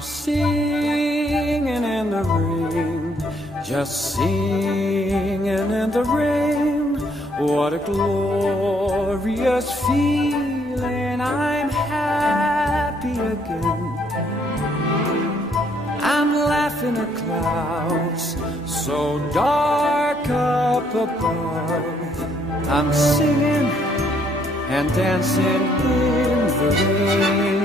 singing in the rain, just singing in the rain. What a glorious feeling, I'm happy again. I'm laughing at clouds so dark up above. I'm singing and dancing in the rain.